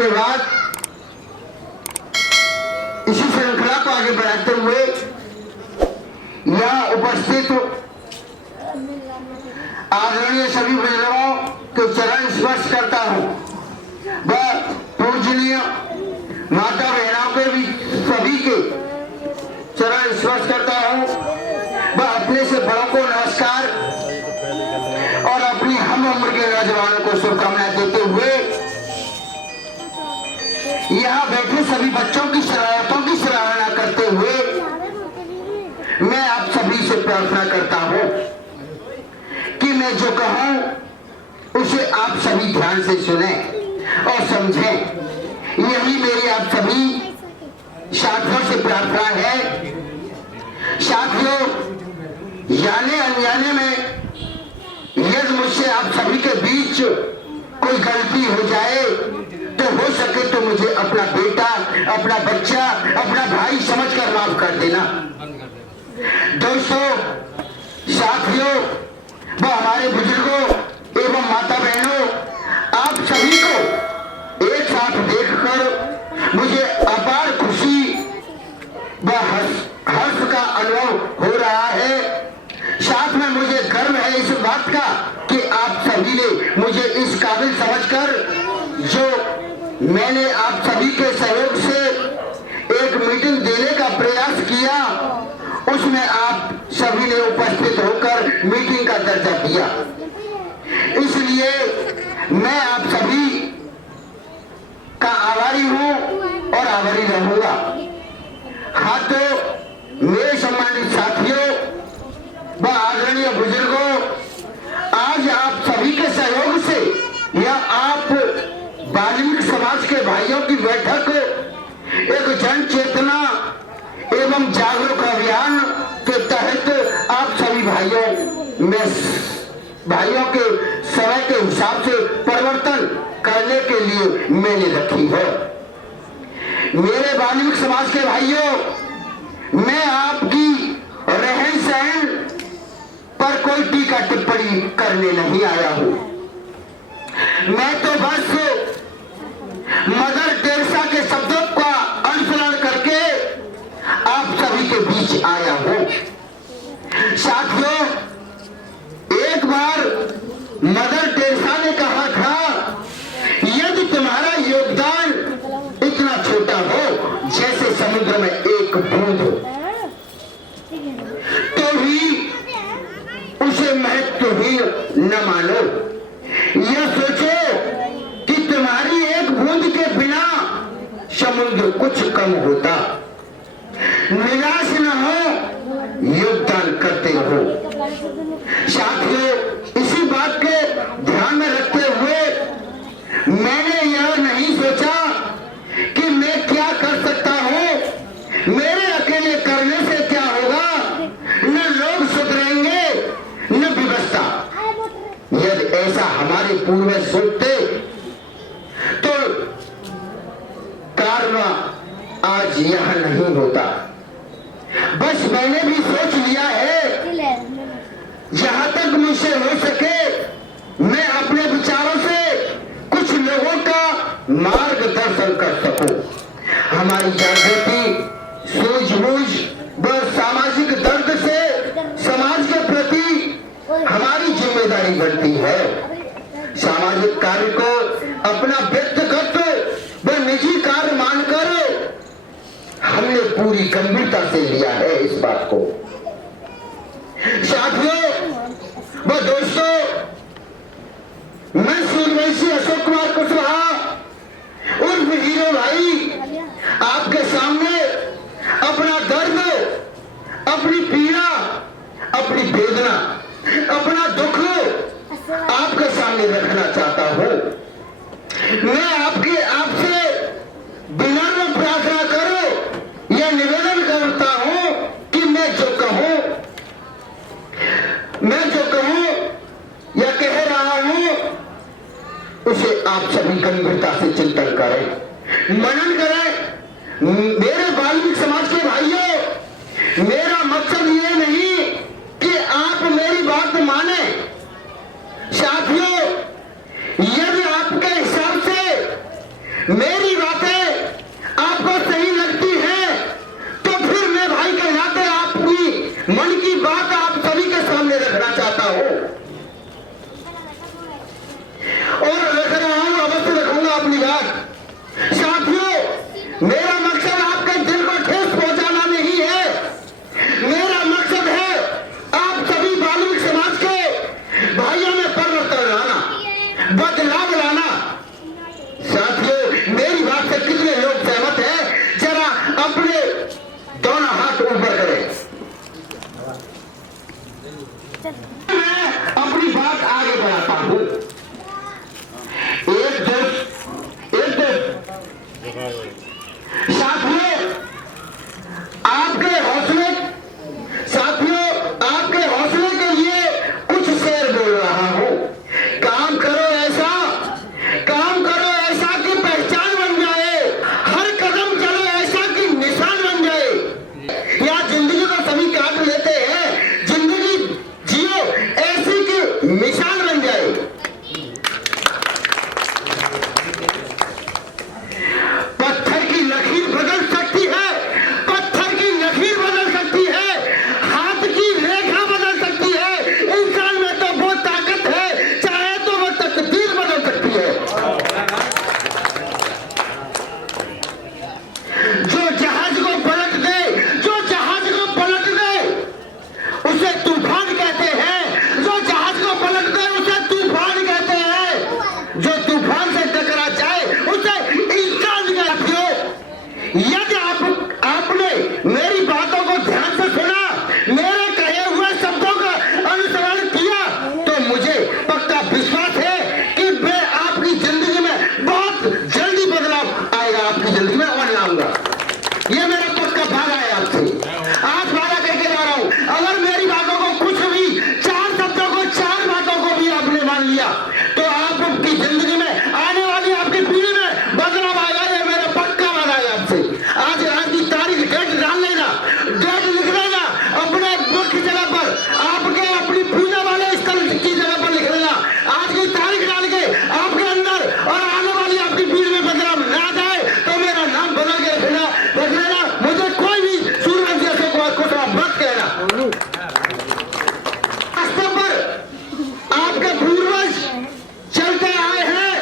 के बाद इसी श्रृंखला को आगे बढ़ाते हुए यहाँ उपस्थित आदरणीय सभी बुजुर्गों के चरण स्पर्श करता हूँ। वह पूजनीय माता बहनों के भी सभी के चरण स्पर्श करता हूँ। वह अपने से बड़ों को नमस्कार और अपनी हम उम्र के नौजवानों को शुभकामनाएं देते हुए यहाँ बैठे सभी बच्चों की शरारतों की सराहना करते हुए मैं आप सभी से प्रार्थना करता हूँ कि मैं जो कहूँ उसे आप सभी ध्यान से सुने और समझें। यही मेरी आप सभी साथियों से प्रार्थना है। साथियों, जाने अनजाने में यदि मुझसे आप सभी के बीच कोई गलती हो जाए तो हो सके तो मुझे अपना बेटा, अपना बच्चा, अपना भाई समझकर माफ कर देना। दोस्तों, साथियों व हमारे बुजुर्गों एवं माता बहनों, आप सभी को एक साथ देखकर मुझे अपार खुशी व हर्ष का अनुभव हो रहा है। साथ में मुझे गर्व है इस बात का कि आप सभी ने मुझे इस काबिल समझकर जो मैंने आप सभी के सहयोग से एक मीटिंग देने का प्रयास किया, उसमें आप सभी ने उपस्थित होकर मीटिंग का दर्जा दिया। इसलिए मैं आप सभी का आभारी हूं और आभारी रहूंगा। हाँ, तो मेरे सम्मानित साथियों व आदरणीय बुजुर्गों, आज आप सभी के सहयोग से या आप वाल्मीकि समाज के भाइयों की बैठक एक जन चेतना एवं जागरूक अभियान के तहत आप सभी भाइयों के समय के हिसाब से परिवर्तन करने के लिए मैंने रखी है। मेरे वाल्मीकि समाज के भाइयों, मैं आपकी रहन सहन पर कोई टीका टिप्पणी करने नहीं आया हूं। मैं तो बस मदर टेरेसा के शब्दों का अनुसरण करके आप सभी के बीच आया हूं। साथियों, एक बार मदर टेरेसा ने कहा था, यदि तुम्हारा योगदान इतना छोटा हो जैसे समुद्र में एक बूंद हो, तो भी उसे महत्वहीन न मानो। यह सोचो कि तुम्हारी एक बूंद के बिना समुद्र कुछ कम होता। निराश न हो, योगदान करते रहो। साथियों, इसी बात के ध्यान में रखते हुए मैंने यह नहीं सोचा कि मैं क्या कर सकता हूं, मेरे अकेले करने से क्या होगा, न लोग सुधरेंगे न व्यवस्था। यदि ऐसा हमारे पूर्वज सोचते तो कार्य आज यह नहीं होता। बस मैंने भी सोच लिया है, जहां तक मुझसे हो सके मैं अपने विचारों से कुछ लोगों का मार्गदर्शन कर सकूं। हमारी जागृति, सूझबूझ व सामाजिक दर्द से समाज के प्रति हमारी जिम्मेदारी बनती है। सामाजिक कार्य को अपना व्यक्तिगत व निजी कार्य मानकर हमने पूरी गंभीरता से लिया है इस बात को। साथियों व दोस्तों, मैं सूर्यवंशी अशोक कुमार कुशवाहा उर्फ हीरो भाई आपके सामने अपना दर्द, अपनी पीड़ा, अपनी वेदना, अपना दुख आपके सामने रखना चाहता हूं। मैं आपसे विनम्र प्रार्थना करो या निवेदन करता हूं कि मैं जो कहूं या कह रहा हूं उसे आप सभी गंभीरता से चिंतन करें, मनन करें। मेरे वाल्मीकि समाज के भाइयों, मेरा मकसद ये नहीं कि आप मेरी बात माने। साथियों, यदि आपके हिसाब से मेरी बातें आपको सही लगती है तो फिर मैं भाई के नाते आपकी मन की बात आप सभी के सामने रखना चाहता हूं और रख रहा हूं, अवश्य रखूंगा अपनी बात। साथियों, मेरा मकसद आपके दिल को ठेस पहुंचाना नहीं है। मेरा मकसद है आप सभी वाल्मीकि समाज के भाइयों में परिवर्तन लाना, बदलाव लाना। साथियों, मेरी बात से कितने लोग सहमत हैं? जरा अपने दोनों हाथ ऊपर करें। मैं अपनी बात आगे बढ़ाता हूं। एक दो साथियों, आपके हौसले के लिए कुछ शेर बोल रहा हूं। काम करो ऐसा कि पहचान बन जाए, हर कदम चलो ऐसा कि निशान बन जाए। या जिंदगी को सभी काट लेते हैं, जिंदगी जियो ऐसी कि मिसाल बन जाए। पत्थर की लकीर बदल सकती है, हाथ की रेखा बदल सकती है। इंसान में तो वो ताकत है, चाहे तो वो तकदीर बदल सकती है। जो जहाज को पलट दे उसे तूफान कहते हैं। जो जहाज को पलट दे उसे तूफान कहते हैं। जो तूफान से टकरा जाए उसे इंसान कहते हो। यदि आपने मेरी बातों को ध्यान से सुना, मेरे कहे हुए शब्दों का अनुसरण किया, तो मुझे पक्का विश्वास है कि मैं आपकी जिंदगी में बहुत जल्दी बदलाव आएगा, आपकी जिंदगी में और लाऊंगा। ये मेरा पक्का वादा है आपसे। आज वादा करके जा रहा हूं, अगर मेरी बातों को कुछ भी, चार बातों को भी आपने मान लिया तो आपकी जिंदगी में आने वाली आपकी पीढ़ी में बदलाव आएगा। ये मेरा पक्का वादा है आपसे। आज की तारीख डेट डाल लेना, डेट लिख लेना अपने मुख्य जगह पर, आपके अपनी पूजा वाले स्थल की जगह पर लिख लेना। आज की तारीख डाल के आपके अंदर और आने वाली आपकी पीढ़ी में बदलाव ना जाए तो मेरा नाम बदल के रख लेना। मुझे कोई भी सूरज जैसे कुछ मत कहना। रास्ते पर आपके पूर्वज चलते आए हैं,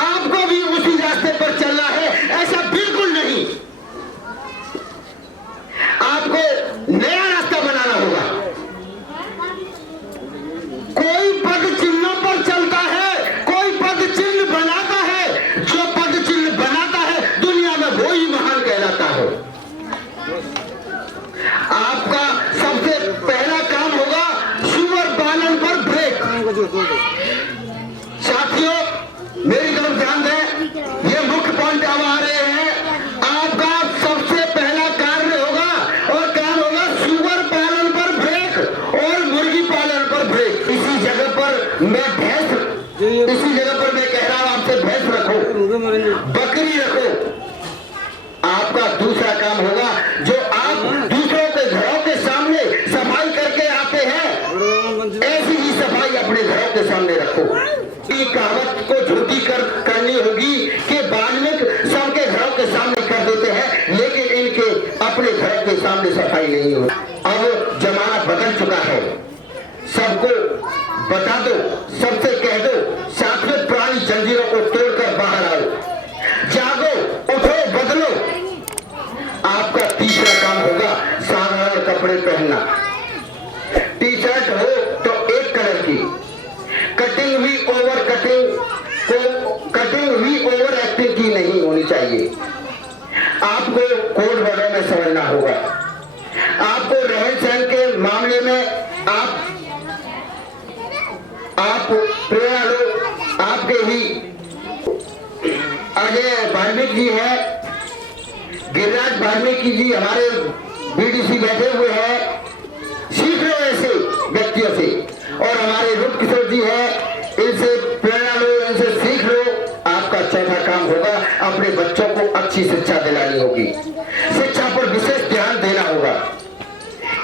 आपको भी उसी रास्ते पर चलना है, ऐसा बिल्कुल नहीं। आपको नया रास्ता बनाना होगा। कोई पद चिन्हों पर चलता है, कोई पद चिन्ह बनाता है। जो पद चिन्ह बनाता है दुनिया में वो ही महान कहलाता है। आपका सबसे पहला काम होगा सुअर पालन पर ब्रेक। साथियों, मेरी तरफ ध्यान दें, ये मुख्य पॉइंट अब आ रहे हैं। आपका सबसे पहला कार्य होगा और काम होगा सुअर पालन पर ब्रेक और मुर्गी पालन पर ब्रेक। इसी जगह पर मैं कह रहा हूं आपसे, भैंस रखो, बकरी रखो। आपका दूसरा काम होगा, जो आप दूसरों के घरों के सामने सफाई करके आते हैं, ऐसी ही सफाई अपने घरों के सामने रखो। ये कहावत को झूठी करनी होगी कि वाल्मीकि सबके घरों के सामने कर देते हैं, लेकिन इनके अपने घर के सामने सफाई नहीं हो। अब जमाना बदल चुका है, सबको बता दो, सबसे कह दो, साथियों पुरानी जंजीरों को तोड़कर बाहर आओ, जागो, उठो, बदलो। आपका तीसरा काम होगा साधारण कपड़े पहनना। टी शर्ट हो तो एक कलर की, कटिंग भी ओवर एक्टिंग की नहीं होनी चाहिए। आपको कोड वर्डों में समझना होगा। आपको रहन सहन के मामले में आप प्रेरणा लो। आपके ही अजय वाल्मीकि जी है, गिरिराज वाल्मीकि जी हमारे बीडीसी बैठे हुए हैं, सीख लो ऐसे व्यक्तियों से। और हमारे रूप किशोर जी है, इनसे प्रेरणा लो, इनसे सीख लो। आपका चौथा काम होगा अपने बच्चों को अच्छी शिक्षा दिलानी होगी, शिक्षा पर विशेष ध्यान देना होगा।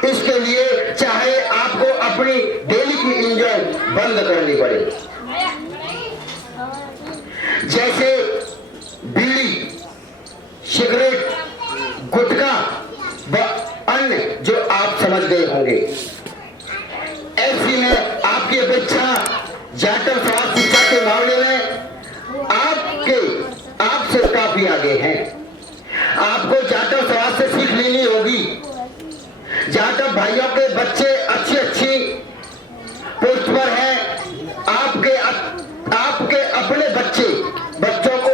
इसके लिए चाहे आपको अपनी डेली की एंजॉय बंद करनी पड़े, जैसे बीड़ी, सिगरेट, गुटखा व अन्य जो आप समझ गए होंगे। ऐसी में आपकी अपेक्षा जाटव समाज शिक्षा के मामले में आपसे काफी आगे हैं। आपको जाटव समाज से सीख लेनी होगी। जाटव भाइयों के बच्चे अच्छी पोस्ट पर हैं। आपके अपने बच्चों को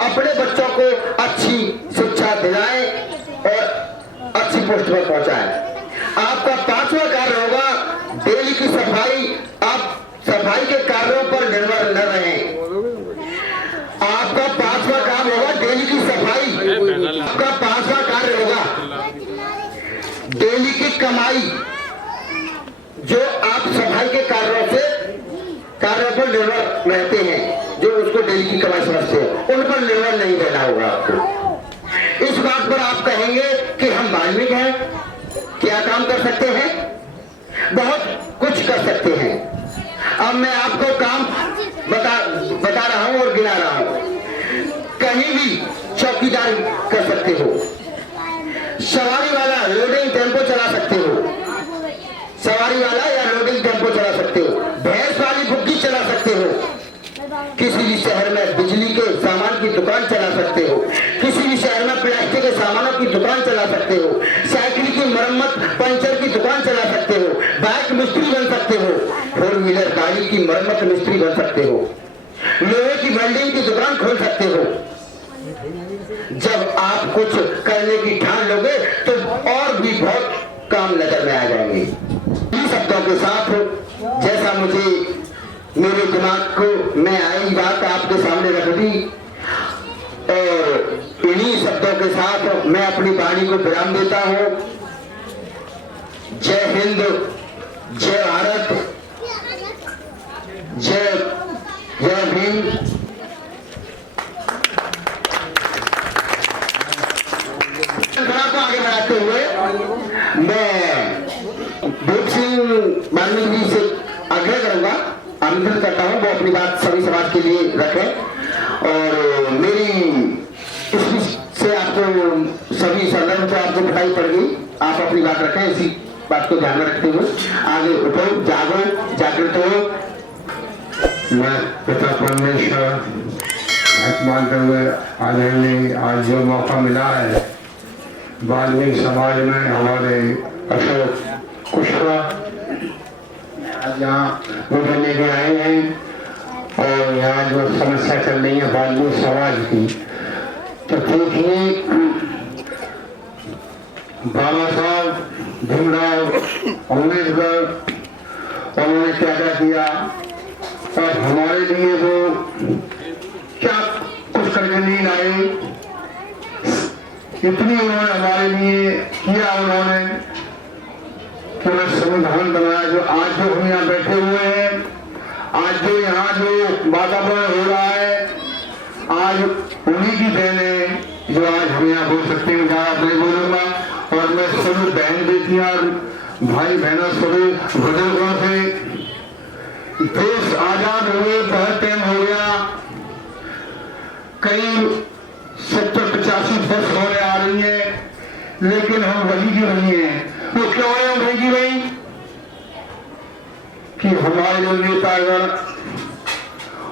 अपने बच्चों को अच्छी शिक्षा दिलाएं और अच्छी पोस्ट पर पहुंचाएं। आपका 5वां कार्य होगा डेली की सफाई। आप सफाई के कार्यों पर निर्भर न रहें। आपका 5वां काम होगा डेली की सफाई। आपका 5वां कार्य होगा डेली की कमाई। जो आप सफाई के कार्यों पर निर्भर रहते हैं, जो उसको डेली की कमाई समझते हो, उन पर निर्भर नहीं रहना होगा आपको। इस बात पर आप कहेंगे कि हम बाल्मीकि हैं, क्या काम कर सकते हैं? बहुत कुछ कर सकते हैं। अब मैं आपको काम बता रहा हूं और गिना रहा हूं। कहीं भी चौकीदार कर सकते हो, सवारी वाला लोडिंग टेम्पो चला सकते हो, सवारी वाला या लोडिंग टेम्पो चला सकते हो, भैंस वाली बुग्गी चला सकते हो, किसी भी शहर में बिजली के सामान की दुकान चला सकते हो, किसी भी शहर में प्लास्टिक के सामानों की दुकान चला सकते हो, साइकिल की मरम्मत पंचर की दुकान चला सकते हो, बाइक मिस्त्री बन सकते हो, 4 व्हीलर गाड़ी की मरम्मत मिस्त्री बन सकते हो, लोहे की वेल्डिंग की दुकान खोल सकते हो। जब आप कुछ करने की ठान लोगे तो और भी बहुत काम नजर में आ जाएंगे। इन शब्दों के साथ जैसा मुझे मेरे दिमाग को मैं आई बात आपके सामने रख दी और इन्हीं शब्दों के साथ मैं अपनी वाणी को विराम देता हूं। जय हिंद, जय भारत, जय भीम। को आगे बढ़ाते हुए मैं भूप सिंह वाल्मीकि जी से आग्रह करूंगा, आमंत्रित करता हूं वो अपनी बात सभी समाज के लिए रखें और मेरी इससे आपको सभी संदर्भ से आपको दिखाई पड़ गई। आप अपनी बात रखें, इसी बात को ध्यान में रखते हुए आगे उठो, जागो, जागृत हो। मैं पिता परमेश्वर मानते हुए आदरणीय आज जो मौका मिला है वाल्मीकि समाज में हमारे अशोक कुशवा यहाँ मुझे लेके आए हैं और यहाँ जो समस्या चल रही है वाल्मीकि समाज की, तो देखिए बाबा साहब भीमराव अम्बेडकर उन्होंने क्या क्या किया और हमारे लिए वो क्या कुछ करके नहीं लाए। इतनी उन्होंने हमारे लिए किया, उन्होंने पूरा संविधान बनाया। जो आज जो हम यहाँ बैठे हुए हैं, आज जो यहाँ जो वातावरण हो रहा है, आज उन्हीं की देन है जो आज हम यहाँ बोल सकते हैं। ज्यादा नहीं बोलूंगा और मैं सभी बहन बेटियां भाई बहनों सभी बुजुर्गों से, देश आजाद हुए बहुत टाइम हो गया, कई 70-85 वर्ष होने आ रही है, लेकिन हम वही की वही हैं। वो क्यों है वही की वही? कि हमारे जो नेतागण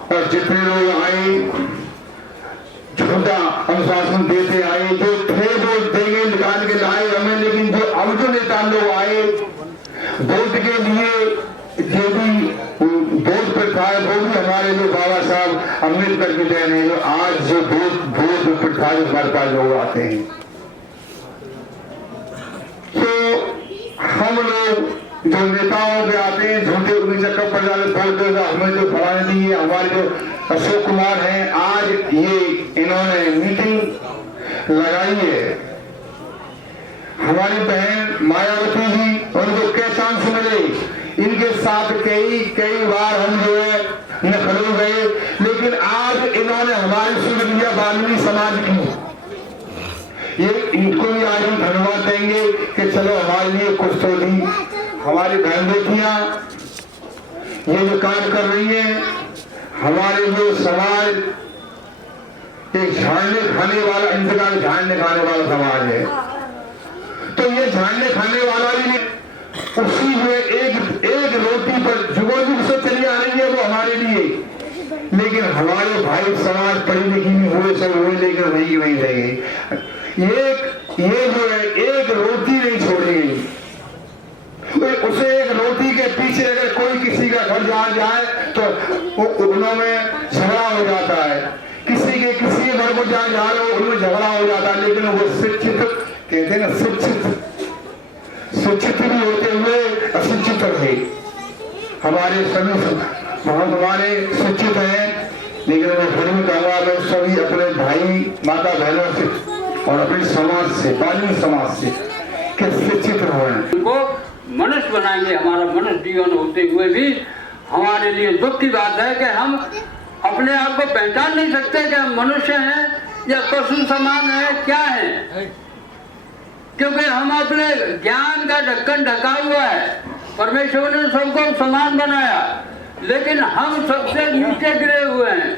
और जितने लोग आए झूठा अनुशासन देते आए, जो थे वो देंगे निकाल के लाए हमें, लेकिन जो अब जो नेता लोग आए वोट के लिए, जो भी वोट प्रथा है वो भी हमारे जो बाबा साहब अम्बेडकर की देन है। जो आज जो वोट प्रथा हमारे पास लोग आते हैं, तो हम लोग जो नेताओं पे आते हैं झूठे उन्हीं चक्कर पर जाते वोट देगा हमें जो फलाने दिए। हमारे जो अशोक कुमार हैं, आज ये इन्होंने मीटिंग लगाई है, हमारी बहन मायावती जी, उनको क्या चांस मिले, इनके साथ कई बार हम जो है नखड़े गए, लेकिन आज इन्होंने हमारी सुन लिया वाल्मीकि समाज की। ये इनको भी आज हम धन्यवाद देंगे कि चलो हमारे लिए कुछ तो दी। हमारी बहन बेटियां ये जो काम कर रही है, हमारे जो समाज एक झाड़ने खाने वाला, इंतजार झाड़ने खाने वाला समाज है। तो ये झाड़ने खाने वाला भी नहीं, उसी में एक रोटी पर जुगो जुग से चली आ रही है वो हमारे लिए। लेकिन हमारे भाई समाज पढ़ी लिखी नहीं हुए, सब हुए, लेकिन वही वही रह गई। ये जो है एक रोटी नहीं छोड़ेगी। उसे एक रोटी के पीछे अगर कोई किसी का घर जाए तो उनमें झगड़ा हो जाता है, किसी घर को जा रहे हो उनमें झगड़ा हो जाता है। लेकिन वो शिक्षित कहते हैं ना, शिक्षित भी होते हुए अशिक्षित रहे। हमारे सभी बहुत हमारे शिक्षित हैं, लेकिन मैं फिर भी कहूँगा मैं सभी अपने भाई माता बहनों से और अपने समाज से, बालिन समाज से कि शिक्षित हो। मनुष्य बनाएंगे। हमारा मनुष्य जीवन होते हुए भी हमारे लिए दुख की बात है कि हम अपने आप को पहचान नहीं सकते कि हम मनुष्य हैं या पशु समान हैं, क्या हैं, क्योंकि हम अपने ज्ञान का ढक्कन ढका हुआ है। परमेश्वर ने सबको समान बनाया, लेकिन हम सबसे नीचे गिरे हुए हैं।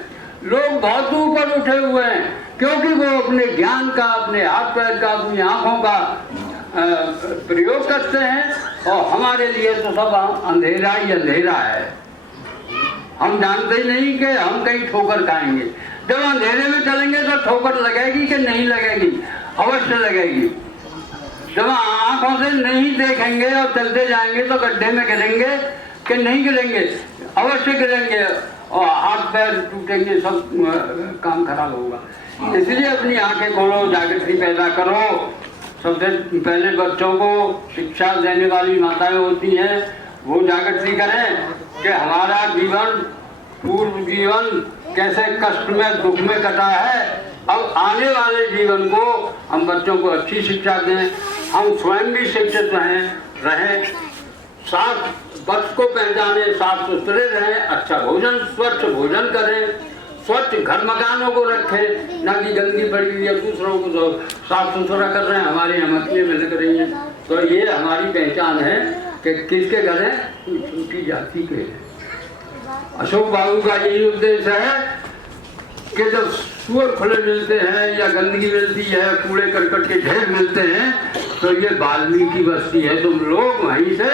लोग बहुत ऊपर उठे हुए हैं, क्योंकि वो अपने ज्ञान का, अपने हाथ पैर का, अपनी आंखों का प्रयोग करते हैं। और हमारे लिए तो सब अंधेरा ही अंधेरा है। हम जानते ही नहीं कि हम कहीं ठोकर खाएंगे। जब अंधेरे में चलेंगे तो ठोकर लगेगी कि नहीं लगेगी? अवश्य लगेगी। जब आंखों से नहीं देखेंगे और चलते जाएंगे तो गड्ढे में गिरेंगे कि नहीं गिरेंगे? अवश्य गिरेंगे और हाथ पैर टूटेंगे, सब काम खराब होगा। इसलिए अपनी आंखें खोलो, जागृति पैदा करो। सबसे पहले बच्चों को शिक्षा देने वाली माताएं होती हैं, वो जागृति करें कि हमारा जीवन, पूर्व जीवन कैसे कष्ट में, दुख में कटा है। अब आने वाले जीवन को हम बच्चों को अच्छी शिक्षा दें, हम स्वयं भी शिक्षित रहें, साफ वक्त को पहचाने, साफ सुथरे रहें, अच्छा भोजन, स्वच्छ भोजन करें, स्वच्छ घर मकानों को रखें, ना कि गंदगी पड़ी हुई है, दूसरों को तो साफ सुथरा कर रहे हैं, हमारे यहाँ मछली में लग रही है। तो ये हमारी पहचान है कि किसके घर है, छोटी जाति के। अशोक बाबू का यही उद्देश्य है कि जब सुअर खुले मिलते हैं या गंदगी मिलती है, कूड़े करकट के ढेर मिलते हैं, तो ये वाल्मीकि बस्ती है, तुम लोग वहीं से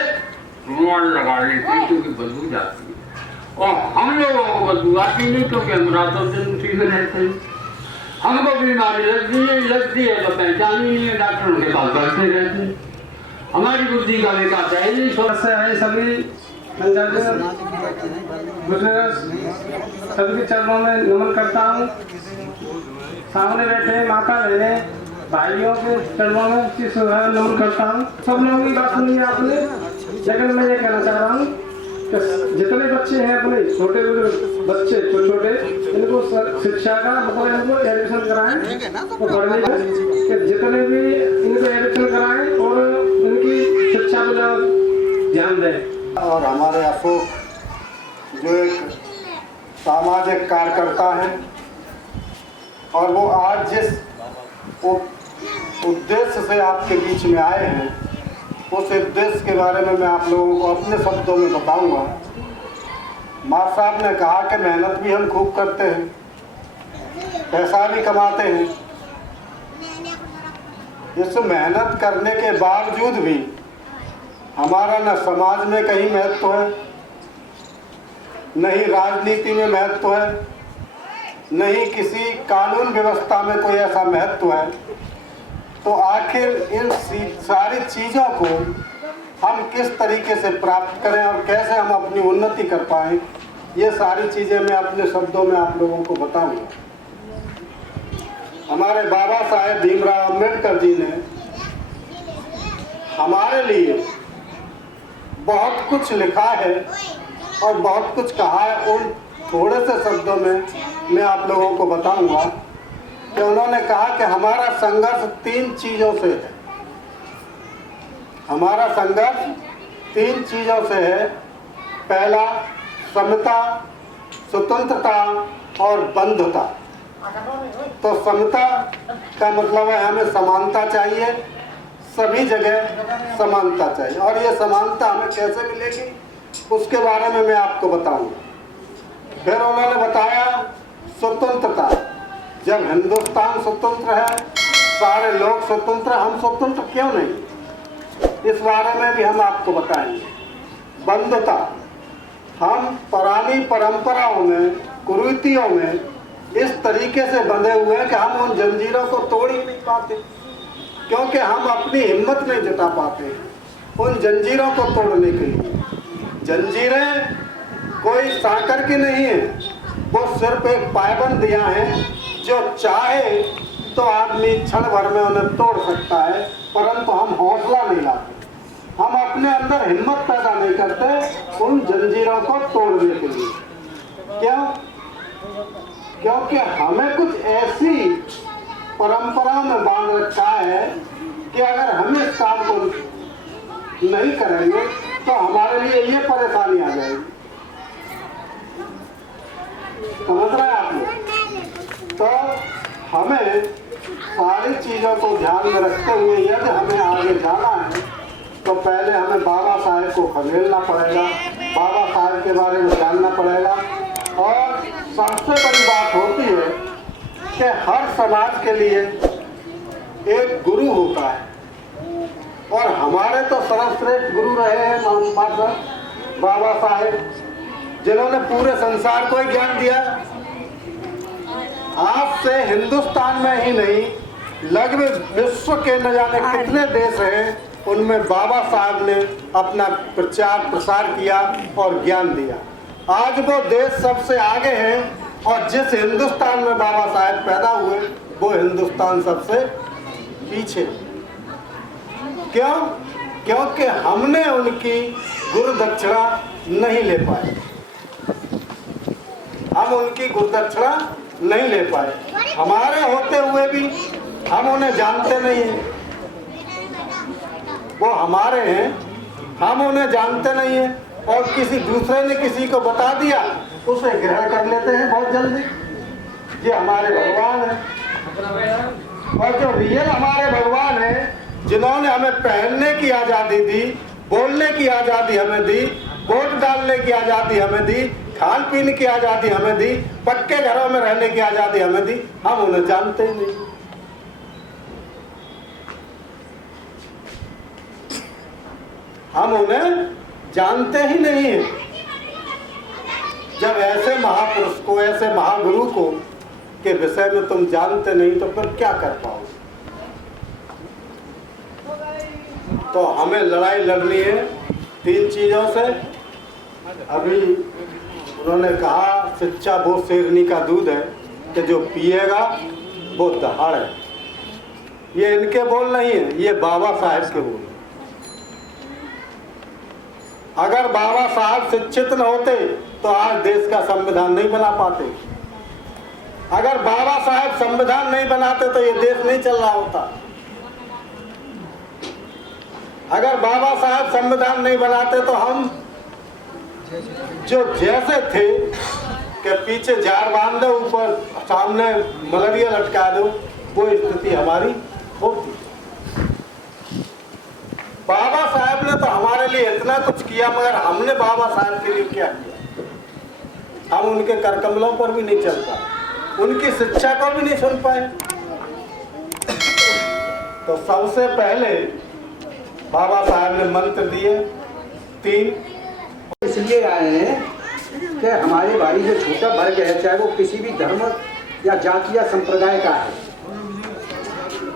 रुमाल लगा लेते हैं, क्योंकि बदबू जाती है। और हम लोगों को बदबू आती नहीं, क्योंकि हम रातों दिन उसी में रहते हैं। हमको बीमारी लगती है तो पहचान ही नहीं है, डॉक्टरों के पास बढ़ते रहते हैं। हमारी बुद्धि का विकास है नहीं। सभी सभी के चरणों में नमन करता हूँ। सामने बैठे माता बहने भाइयों के चरणों में नमन करता हूँ। सब लोगों की बात सुनी आपने, लेकिन मैं ये कहना चाह रहा हूँ कि जितने बच्चे हैं, अपने छोटे बच्चे छोटे, इनको शिक्षा का मतलब इनको एडमिशन कराएं तो पढ़ने का, कि जितने भी इनको एडमिशन कराएं और इनकी शिक्षा पर ध्यान दें। और हमारे अशोक जो एक सामाजिक कार्यकर्ता हैं, और वो आज जिस उद्देश्य से आपके बीच में आए हैं, उस उद्देश्य के बारे में मैं आप लोगों को अपने शब्दों में बताऊंगा। मार साहब ने कहा कि मेहनत भी हम खूब करते हैं, पैसा भी कमाते हैं। इस मेहनत करने के बावजूद भी हमारा न समाज में कहीं महत्व है, न ही राजनीति में महत्व है, न ही किसी कानून व्यवस्था में कोई ऐसा महत्व है। तो आखिर इन सारी चीज़ों को हम किस तरीके से प्राप्त करें और कैसे हम अपनी उन्नति कर पाएँ, ये सारी चीज़ें मैं अपने शब्दों में आप लोगों को बताऊंगा। हमारे बाबा साहेब भीमराव अम्बेडकर जी ने हमारे लिए बहुत कुछ लिखा है और बहुत कुछ कहा है। उन थोड़े से शब्दों में मैं आप लोगों को बताऊंगा कि उन्होंने कहा कि हमारा संघर्ष 3 चीज़ों से है। हमारा संघर्ष 3 चीज़ों से है। पहला समता, स्वतंत्रता और बंधुता। तो समता का मतलब है हमें समानता चाहिए, सभी जगह समानता चाहिए, और ये समानता हमें कैसे मिलेगी उसके बारे में मैं आपको बताऊंगा। फिर उन्होंने बताया स्वतंत्रता। जब हिंदुस्तान स्वतंत्र है, सारे लोग स्वतंत्र, हम स्वतंत्र क्यों नहीं? इस बारे में भी हम आपको बताएंगे। बंधुता, हम पुरानी परंपराओं में, कुरीतियों में इस तरीके से बंधे हुए हैं कि हम उन जंजीरों को तोड़ ही नहीं पाते, क्योंकि हम अपनी हिम्मत नहीं जुटा पाते उन जंजीरों को तोड़ने के लिए। जंजीरें कोई साकर की नहीं है, वो सिर्फ एक पायबंदियां हैं जो चाहे तो आदमी क्षण भर में उन्हें तोड़ सकता है, परंतु हम हौसला नहीं लाते, हम अपने अंदर हिम्मत पैदा नहीं करते उन जंजीरों को तोड़ने के लिए। क्यों? क्योंकि हमें कुछ ऐसी परंपराओं में बांध रखा है कि अगर हम इस काम को नहीं करेंगे तो हमारे लिए ये परेशानी आ जाएगी। समझ रहे हैं आप लोग? तो हमें सारी चीज़ों को ध्यान में रखते हुए यदि हमें आगे जाना है तो पहले हमें बाबा साहेब को खंगेलना पड़ेगा, बाबा साहेब के बारे में जानना पड़ेगा। और सबसे बड़ी बात होती है कि हर समाज के लिए एक गुरु होता है, और हमारे तो सर्वश्रेष्ठ गुरु रहे हैं बाबा साहेब, जिन्होंने पूरे संसार को ही ज्ञान दिया। आज से हिंदुस्तान में ही नहीं, लगभग विश्व के न जाने कितने देश हैं, उनमें बाबा साहब ने अपना प्रचार प्रसार किया और ज्ञान दिया। आज वो देश सबसे आगे हैं, और जिस हिंदुस्तान में बाबा साहब पैदा हुए वो हिंदुस्तान सबसे पीछे। क्यों? क्योंकि हमने उनकी गुरु दक्षिणा नहीं ले पाए, हम उनकी गुरु दक्षिणा नहीं ले पाए। हमारे होते हुए भी हम उन्हें जानते नहीं हैं, वो हमारे हैं, हम उन्हें जानते नहीं हैं, और किसी दूसरे ने किसी को बता दिया उसे ग्रहण कर लेते हैं बहुत जल्दी। ये हमारे भगवान हैं, और जो रियल हमारे भगवान हैं, जिन्होंने हमें पहनने की आज़ादी दी, बोलने की आज़ादी हमें दी, वोट डालने की आज़ादी हमें दी, खान पीने की आज़ादी हमें दी, पक्के घरों में रहने की आज़ादी हमें दी, हम उन्हें जानते ही नहीं। हम उन्हें जानते ही नहीं हैं। जब ऐसे महापुरुष को, ऐसे महागुरु को के विषय में तुम जानते नहीं तो फिर क्या कर पाओगे? तो हमें लड़ाई लड़नी है 3 चीजों से। अभी उन्होंने कहा शिक्षा वो शेरनी का दूध है कि जो पिएगा वो दहाड़ है। ये इनके बोल नहीं है, ये बाबा साहेब के बोल। अगर बाबा साहब शिक्षित न होते तो आज देश का संविधान नहीं बना पाते। अगर बाबा साहब संविधान नहीं बनाते तो ये देश नहीं चल रहा होता। अगर बाबा साहब संविधान नहीं बनाते तो हम जो जैसे थे कि पीछे झाड़ बांध दो, ऊपर सामने मलरिया लटका दो, वो स्थिति हमारी होती। बाबा साहब ने तो हमारे लिए इतना कुछ किया, मगर हमने बाबा साहब के लिए क्या किया? हम उनके करकमलों पर भी नहीं चल पाए, उनकी शिक्षा को भी नहीं सुन पाए। तो सबसे पहले बाबा साहब ने मंत्र दिए 3। इसलिए आए हैं कि हमारे भाई जो छोटा वर्ग है, चाहे वो किसी भी धर्म या जाति या संप्रदाय का है,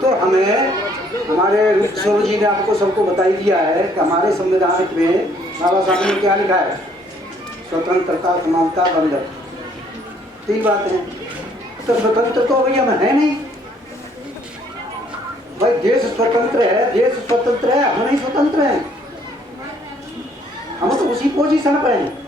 तो हमें हमारे स्वरूप जी ने आपको सबको बता ही दिया है कि हमारे संविधान में बाबा साहब ने क्या लिखा है? स्वतंत्रता, समानता, बंधन, 3 बातें। तो स्वतंत्र तो भैया हम है नहीं भाई। देश स्वतंत्र है, देश स्वतंत्र है, हम नहीं स्वतंत्र हैं। हम तो उसी पोजीशन पर हैं।